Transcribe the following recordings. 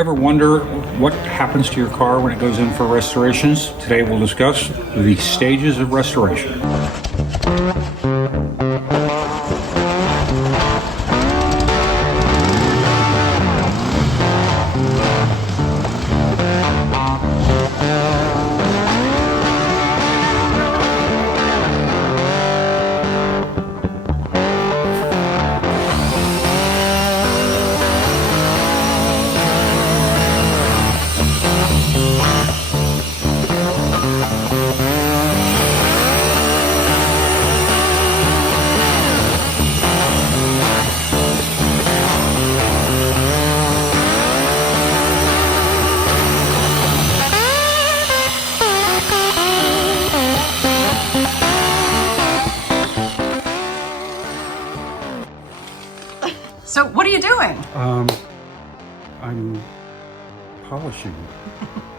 Ever wonder what happens to your car when it goes in for restorations? Today we'll discuss the stages of restoration. So what are you doing? I'm polishing.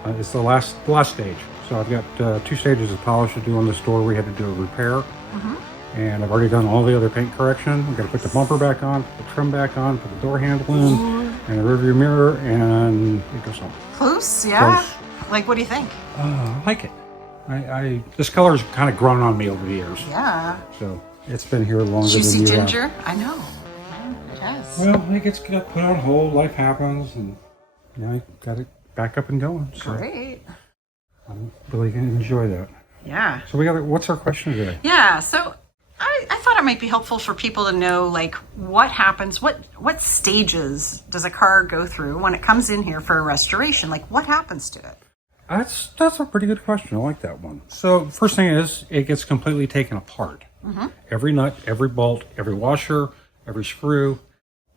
It's the last stage. So I've got 2 stages of polish to do on this door. We had to do a repair. And I've already done all the other paint correction. We've got to put the bumper back on, put the trim back on, put the door handle in, and the rearview mirror, and it goes on. Close, yeah? Close. Like, what do you think? I like it. This color's kind of grown on me over the years. Yeah. So it's been here longer Juicy than you ginger? have. I know. It has. Well, it gets put on hold. Life happens, and I got it back up and going. So Great. I'm really going to enjoy that. Yeah. So what's our question today? Yeah, so I thought it might be helpful for people to know, like, what happens, what stages does a car go through when it comes in here for a restoration? Like, what happens to it? That's a pretty good question. I like that one. So first thing is, it gets completely taken apart. Every nut, every bolt, every washer, every screw,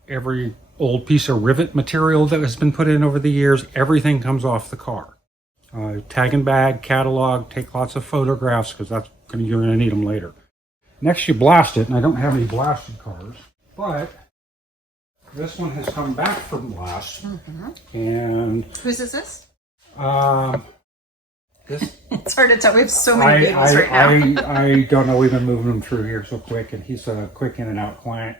every old piece of rivet material that has been put in over the years, everything comes off the car. Tag and bag, catalog, take lots of photographs because you're going to need them later. Next, you blast it, and I don't have any blasted cars, but this one has come back from blast. And Whose is this? this It's hard to tell. We have so many vehicles right now. I don't know. We've been moving them through here so quick, and he's a quick in and out client.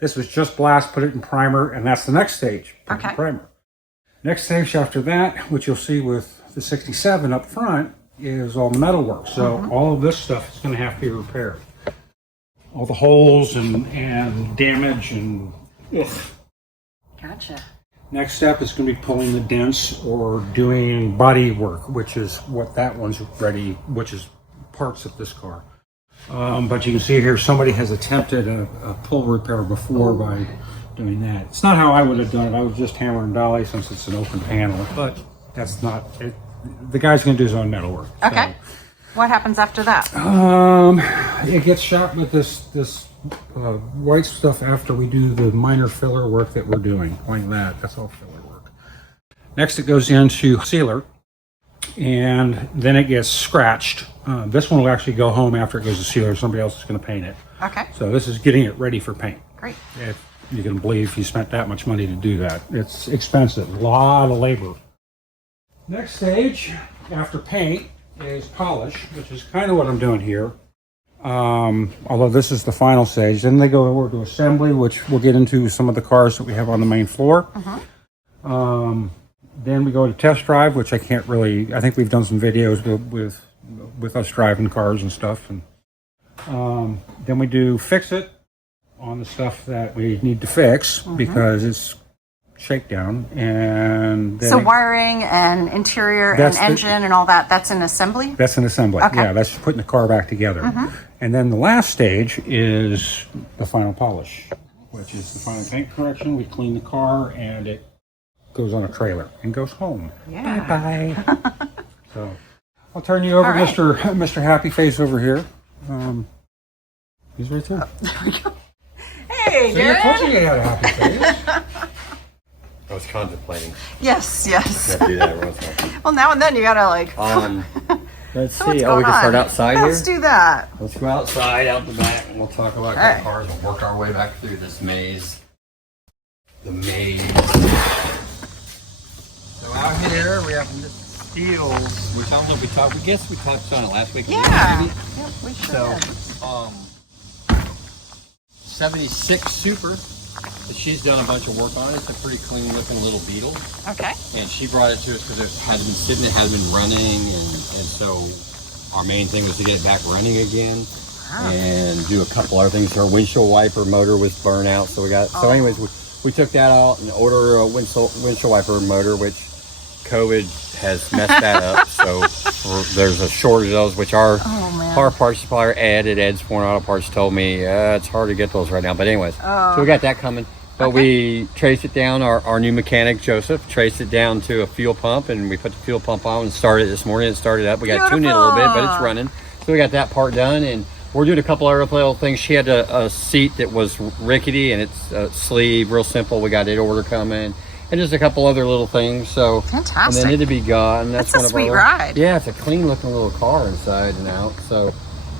This was just blast, put it in primer, and that's the next stage. Put it in primer. Next stage after that, which you'll see with the 67 up front, is all the metal work. So all of this stuff is going to have to be repaired. All the holes and damage and ugh. Gotcha. Next step is going to be pulling the dents or doing body work, which is what that one's ready, which is parts of this car. But you can see here somebody has attempted a pull repair before by doing that. It's not how I would have done it. I would just hammer and dolly since it's an open panel, but that's not it. The guy's going to do his own metal work. Okay. So, what happens after that? it gets shot with this white stuff after we do the minor filler work that we're doing, like that. That's all filler work. Next, it goes into sealer, and then it gets scratched. This one will actually go home after it goes to sealer. Somebody else is going to paint it. Okay. So this is getting it ready for paint. Great. If you can believe you spent that much money to do that. It's expensive, a lot of labor. Next stage after paint is polish, which is kind of what I'm doing here. Although this is the final stage. Then they go over to assembly, which we'll get into some of the cars that we have on the main floor. Then we go to test drive, which I can't really, I think we've done some videos with us driving cars and stuff. And then we do fix it on the stuff that we need to fix because it's shakedown. And then so wiring and interior and engine and all that, that's in assembly? That's an assembly. Okay. Yeah, that's putting the car back together. And then the last stage is the final polish, which is the final paint correction. We clean the car and it goes on a trailer and goes home. Yeah. Bye-bye. So I'll turn you over, All right. Mr. Happy Face over here. He's right there. There we go. Hey, See, I told you had a happy face. I was contemplating. Yes. Can't do that every once in a while. Well, now and then you gotta like. Let's So what's see. going We can start on? outside Let's here. do that. Let's go outside, out the back, and we'll talk about right. cars and work our way back through this maze. The maze. So out here we have Steele's, which I don't know if we talked. We guess we touched on it last week. Yeah. Maybe. Yep, we sure So, did. 76 Super she's done a bunch of work on it. It's a pretty clean looking little Beetle. Okay. And she brought it to us because it hadn't been sitting, it hadn't been running. And so our main thing was to get it back running again. And do a couple other things. Her windshield wiper motor was burnt out, so we got. So, anyways, we took that out and ordered a windshield wiper motor, which COVID has messed that up. So there's a shortage of those, which our parts supplier Ed at Ed's Foreign Auto Parts told me it's hard to get those right now. But anyways, so we got that coming. But we traced it down. Our new mechanic Joseph traced it down to a fuel pump, and we put the fuel pump on and started it this morning. It started up. We got tuned in a little bit, but it's running. So we got that part done, and we're doing a couple other little things. She had a seat that was rickety, and it's a sleeve, real simple. We got it order coming, and just a couple other little things. So fantastic. And then it'll be gone. That's one a of sweet our, ride. Yeah, it's a clean looking little car inside and out. So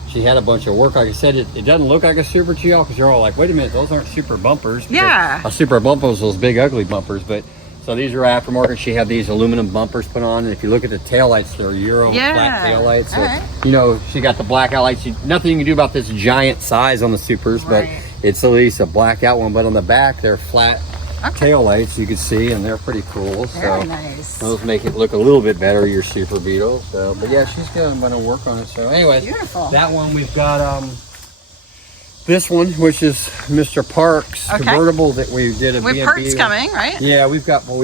she had a bunch of work. Like I said, it doesn't look like a Super to y'all because you're all like, wait a minute, those aren't Super bumpers. Yeah. A Super bumper is those big ugly bumpers, but. So these are aftermarket. She had these aluminum bumpers put on, and if you look at the taillights, they're Euro flat taillights. So, you know, she got the blackout lights. Nothing you can do about this giant size on the Supers, but it's at least a blackout one. But on the back, they're flat taillights, you can see, and they're pretty cool. Very nice. Those make it look a little bit better, your Super Beetle. So, but yeah, she's going to work on it. So anyways, beautiful. That one we've got this one, which is Mr. Park's convertible that we did a with B&B parts coming, right? Yeah, we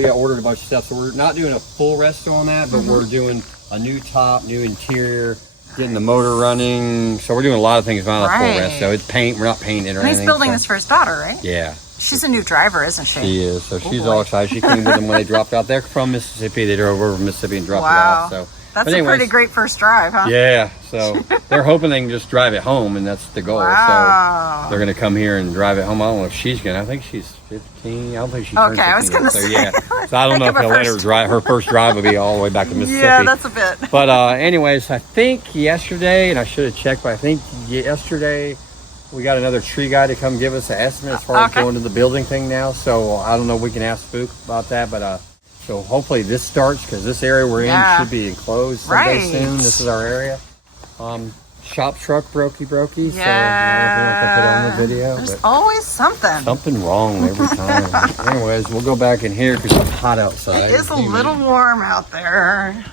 ordered a bunch of stuff, so we're not doing a full resto on that, but we're doing a new top, new interior, getting the motor running. So we're doing a lot of things, not a full resto. It's paint. We're not painting it or anything. He's building this for his daughter, right? Yeah. She's a new driver, isn't she? She is. So she's all excited. She came with them when they dropped out. They're from Mississippi. They drove over to Mississippi and dropped it off. So. That's a pretty great first drive, huh? Yeah, so they're hoping they can just drive it home, and that's the goal. So they're going to come here and drive it home. I don't know if she's going to. I think she's 15. I don't think she's turned 15 I was going to say. So, yeah. So I don't know if they'll let her drive. Her first drive will be all the way back to Mississippi. Yeah, that's a bit. But anyways, I think yesterday, and I should have checked, but I think yesterday we got another tree guy to come give us an estimate as far as going to the building thing now. So I don't know if we can ask Spook about that, but so hopefully this starts because this area we're in should be enclosed someday soon. This is our area. Shop truck brokey. So I don't know if we want to put it on the video. There's always something. Something wrong every time. Anyways, we'll go back in here because it's hot outside. It is a little warm out there.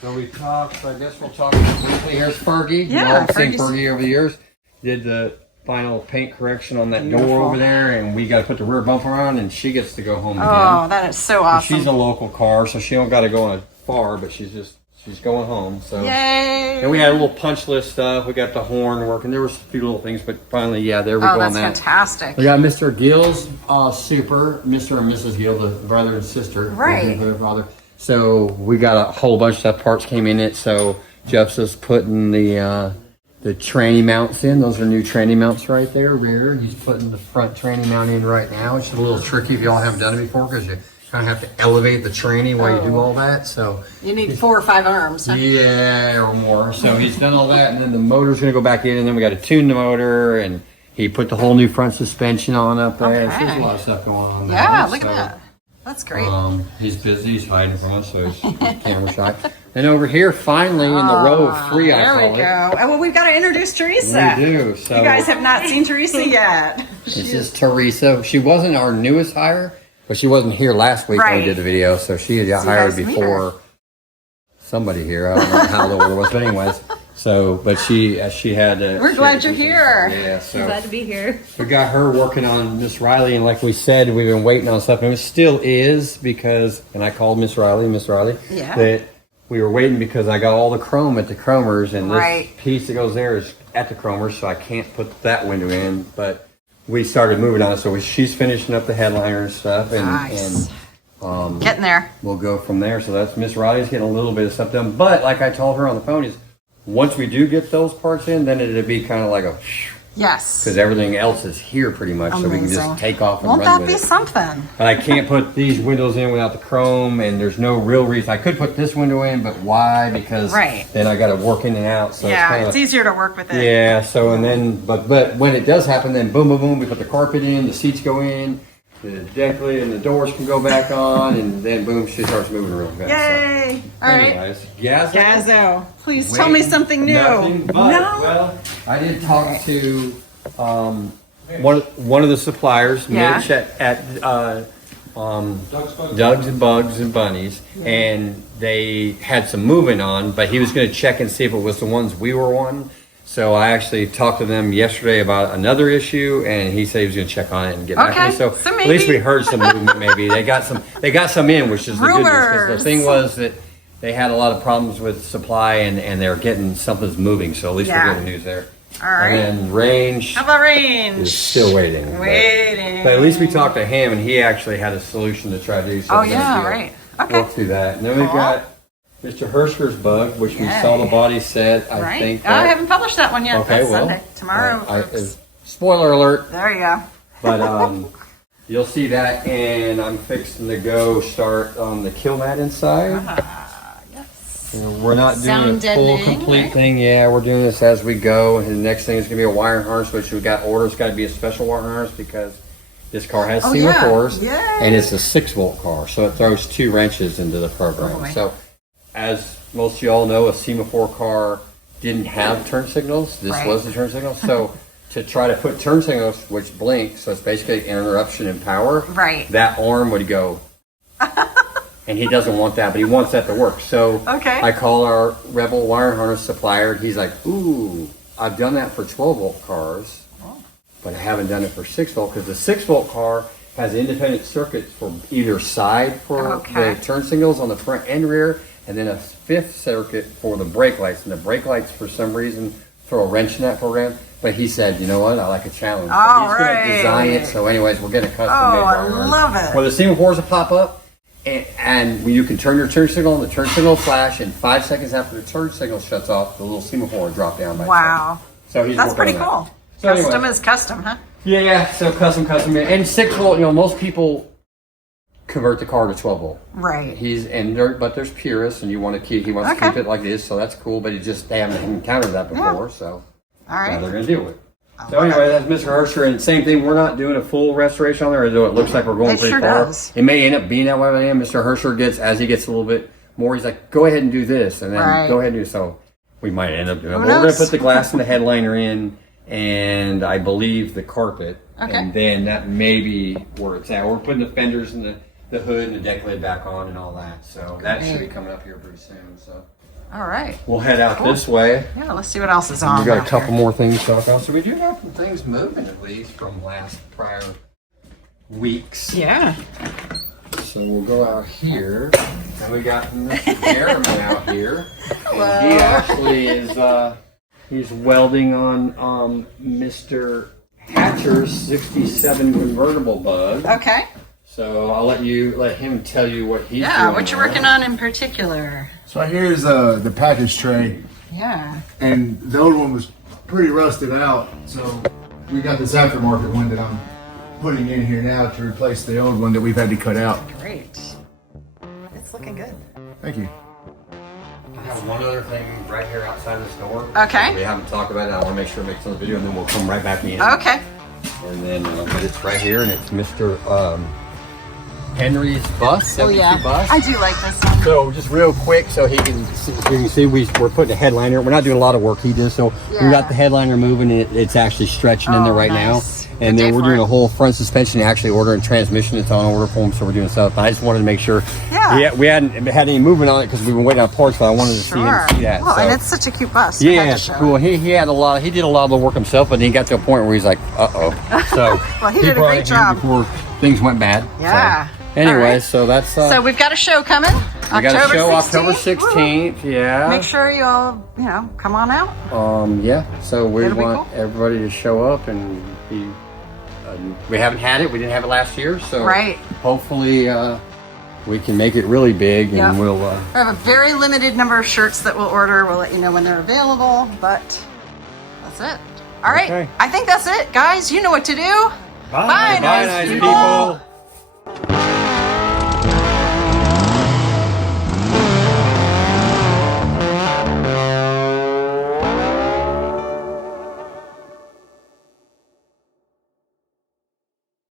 So we talked, so I guess we'll talk briefly. Here's Fergie. Yeah, I've seen Fergie over the years. Did the final paint correction on that door over there, and we got to put the rear bumper on, and she gets to go home again. Oh, that is so awesome. She's a local car, so she don't got to go on far, but she's going home. So yay! And we had a little punch list stuff. We got the horn working. There was a few little things, but finally, there we go on that. Oh, that's fantastic. We got Mr. Gill's Super, Mr. and Mrs. Gill, the brother and sister. Right. Father. So we got a whole bunch of stuff. Parts came in it. So Jeff's just putting the tranny mounts in. Those are new tranny mounts right there, rear. He's putting the front tranny mount in right now. It's a little tricky if y'all haven't done it before because you kind of have to elevate the tranny while you do all that. So you need 4 or 5 arms. Huh? Yeah, or more. So he's done all that, and then the motor's going to go back in, and then we got to tune the motor, and he put the whole new front suspension on up there. So there's a lot of stuff going on there. Yeah, look at that. That's great. He's busy. He's hiding from us, so he's camera shy. And over here, finally, in the row of 3, I call it. There we go. And well, we've got to introduce Teresa. We do. So you guys have not seen Teresa yet. This is Teresa. She wasn't our newest hire, but she wasn't here last week when we did the video, so she got hired before somebody here. I don't know how old it was, but anyways. So, but she had. We're glad you're here. Yeah, so glad to be here. We got her working on Miss Riley, and like we said, we've been waiting on stuff, and it still is because. And I called Miss Riley, that we were waiting because I got all the chrome at the chromers, and this piece that goes there is at the chromers, so I can't put that window in. But we started moving on it, so she's finishing up the headliner and stuff, and getting there. We'll go from there. So that's Miss Riley's getting a little bit of stuff done, but like I told her on the phone is. Once we do get those parts in, then it'll be kind of like a yes, because everything else is here pretty much, so we can just take off and run with it. Won't that be something? But I can't put these windows in without the chrome, and there's no real reason. I could put this window in, but why? Because then I got to work in and out. So it's easier to work with it. Yeah. So and then, but when it does happen, then boom, boom, boom, we put the carpet in, the seats go in. The deck lid and the doors can go back on, and then boom, she starts moving real fast. Yay! So. Anyways, Gazzo, please tell me something new. Nothing but, well, I did talk to one of the suppliers, Yeah. Mitch at Doug's Bugs and Bunnies, and they had some moving on, but he was going to check and see if it was the ones we were on. So I actually talked to them yesterday about another issue, and he said he was going to check on it and get back to me. So maybe. at least we heard some movement. Maybe they got some in, which is the good news. Because the thing was that they had a lot of problems with supply, and they're getting something's moving. So at least we're getting news there. All right. And then range. How about range? Is still waiting. But at least we talked to him, and he actually had a solution to try to do. So right. Okay. Work through that, and then we've got Mr. Hersker's bug, which we saw the body set. I think. I haven't published that one yet. Okay, That's well, Sunday. Tomorrow. Spoiler alert. There you go. But you'll see that, and I'm fixing to go start on the kill mat inside. Yes. We're not doing a full complete thing. Yeah, we're doing this as we go. And the next thing is going to be a wiring harness, which we got orders. Got to be a special wiring harness because this car has semaphores, and it's a 6-volt car, so it throws 2 wrenches into the program. So, as most of y'all know, a semaphore car didn't have turn signals. This was the turn signal. So, to try to put turn signals which blink, so it's basically an interruption in power. That arm would go. And he doesn't want that, but he wants that to work. So I call our Rebel wire harness supplier. He's like, ooh, I've done that for 12-volt cars, but I haven't done it for 6-volt because the 6-volt car has independent circuits for either side for the turn signals on the front and rear, and then a 5th circuit for the brake lights. And the brake lights, for some reason, throw a wrench in that program. But he said, you know what, I like a challenge. So he's going to design it. So anyways, we'll get a custom made wire harness. I love it. Where the semaphores will pop up. And you can turn your turn signal, and the turn signal will flash, and 5 seconds after the turn signal shuts off, the little semaphore will drop down by itself. So he's That's pretty on that. cool. So Custom is custom, huh? Yeah. So custom. And 6-volt, most people convert the car to 12-volt. Right. But there's purists, and he wants to keep it like this, so that's cool, but they haven't encountered that before, so now they're going to deal with it. So anyway, that's Mr. Hersker, and same thing. We're not doing a full restoration on there, although it looks like we're going pretty far. Does. It may end up being that way by the end. Mr. Hersker as he gets a little bit more, he's like, go ahead and do this, and then go ahead and do so. We might end up doing it. We're going to put the glass and the headliner in, and I believe the carpet, and then that may be where it's at. We're putting the fenders and the hood and the deck lid back on and all that, so that should be coming up here pretty soon. So. All right. We'll head out this way. Yeah, let's see what else is on. We got a couple more things to talk about. So we do have some things moving at least from prior weeks. Yeah. So we'll go out here, and we got Mr. Jeremy out here. Hello. And he actually is he's welding on Mr. Hatcher's 67 convertible bug. Okay. So I'll let him tell you what he's doing. Yeah, what you're working on in particular. So here's the package tray. Yeah. And the old one was pretty rusted out, so we got this aftermarket one that I'm putting in here now to replace the old one that we've had to cut out. Great. It's looking good. Thank you. I have one other thing right here outside this door. Okay. We haven't talked about it. I want to make sure it makes another video, and then we'll come right back in. Okay. And then, but it's right here, and it's Mr. Henry's bus. 72 bus. I do like this one. So just real quick, so you can see we're putting a headliner. We're not doing a lot of work. He does. So we got the headliner moving. It's actually stretching in there right now. And then we're doing a whole front suspension, actually ordering transmission. It's on order for him, so we're doing stuff. I just wanted to make sure we hadn't had any movement on it because we've been waiting on parts, but I wanted to see him see that. Well, and it's such a cute bus. Yeah, it's cool. He did a lot of the work himself, but he got to a point where he's like, uh-oh. So well, he did a great job before things went bad. Yeah. So, anyway, so that's so we've got a show coming. We got a show October 16th. Yeah. Make sure you all, come on out. Yeah. So we want everybody to show up and be. We haven't had it. We didn't have it last year, so hopefully we can make it really big, and we'll. We have a very limited number of shirts that we'll order. We'll let you know when they're available, but that's it. All right, I think that's it, guys. You know what to do. Bye, nice people.